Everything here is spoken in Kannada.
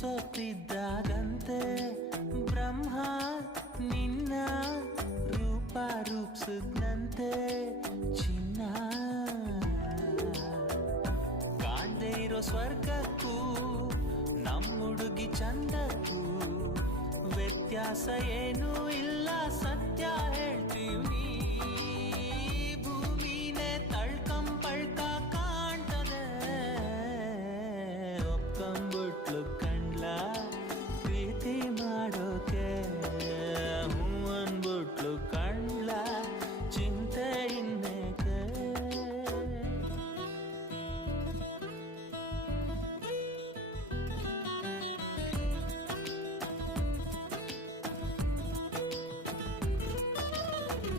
ಸೋತಿದ್ದಾಗಂತೆ ಬ್ರಹ್ಮ ನಿನ್ನ ರೂಪ ರೂಪಿಸಿದ್ನಂತೆ ಚಿನ್ನ ಕಾಣ್ದೇ ಇರೋ ಸ್ವರ್ಗಕ್ಕೂ ನಮ್ಮುಡುಗಿ ಚಂದಕ್ಕೂ ವ್ಯತ್ಯಾಸ ಏನೂ ಇಲ್ಲ ಸತ್ಯ ಹೇಳ್ತೀವಿ